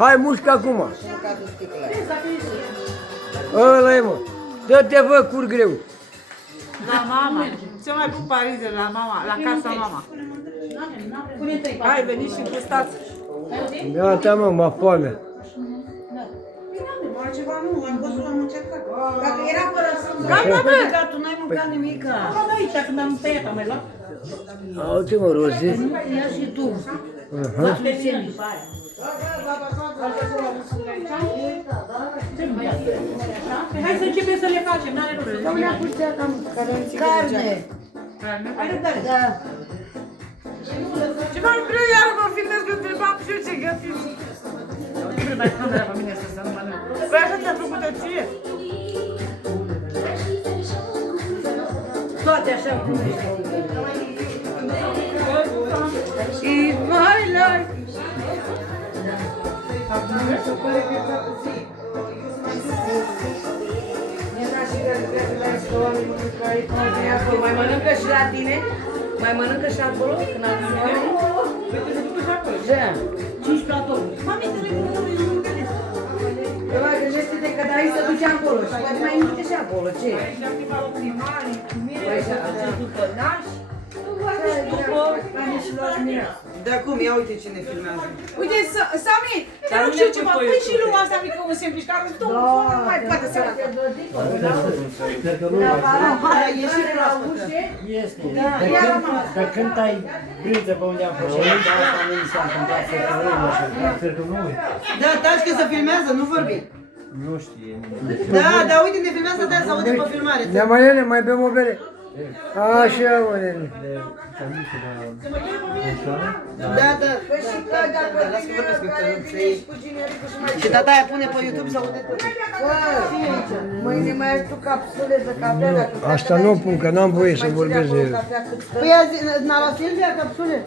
Hai, mușcă acum. Ăla e, mă. Dă-te, bă, cur greu. La mama. Ce mai bun parize la mama, la casa mama. Hai, veniți și gustați. Gata, mă, mă foame. Altceva nu, am văzut, am încercat. Dacă era fără sâmbă, Gata, bă! tu n-ai mâncat nimic. Am aici, când am tăiat, am mai luat. Uite, mă, roze. Ia și tu. Hai să începem să le facem, n-are rost. Carne. Hai răbdare. Da. Ce mai vreau iar mă filmez că întrebam și eu ce gătiți. Nu vreau dai camera pe mine să nu mănânc. Păi așa ți-a făcut ție. Toate așa cum ești. It's my life. Mai mănâncă și la tine? Mai mănâncă și acolo? Când am da. 5 platouri. Mami, să le mănânc, eu nu gândesc. Eu mai gândește-te că de aici se duce acolo și poate mai minte și acolo, ce? Aici am primat o primarii, cu mine, Păi, și da. după nași. După, care și luați mireasă. De acum, ia uite cine filmează. Uite, Sami, te rog și eu ceva, păi și lui asta mică un sempliș, care îți dă un fără, mai poate să arată. Hai, e și proaspătă. Este. Dar când ai brânză pe unde am făcut, asta nu mi s-a întâmplat să cărăm așa. Sper că nu uite. Da, taci că se filmează, nu vorbi. Nu știe. Da, da, uite, ne filmează, de să aude pe filmare. Ne mai nene, mai bem o bere. Așa, mă, nene. Da, da. Las că vorbesc cu căruței. Și tata aia pune pe YouTube să aude tot. Mâine mai ai tu capsule de cafea. Asta nu pun, că n-am voie să vorbesc de el. Păi, n-a la Silvia capsule?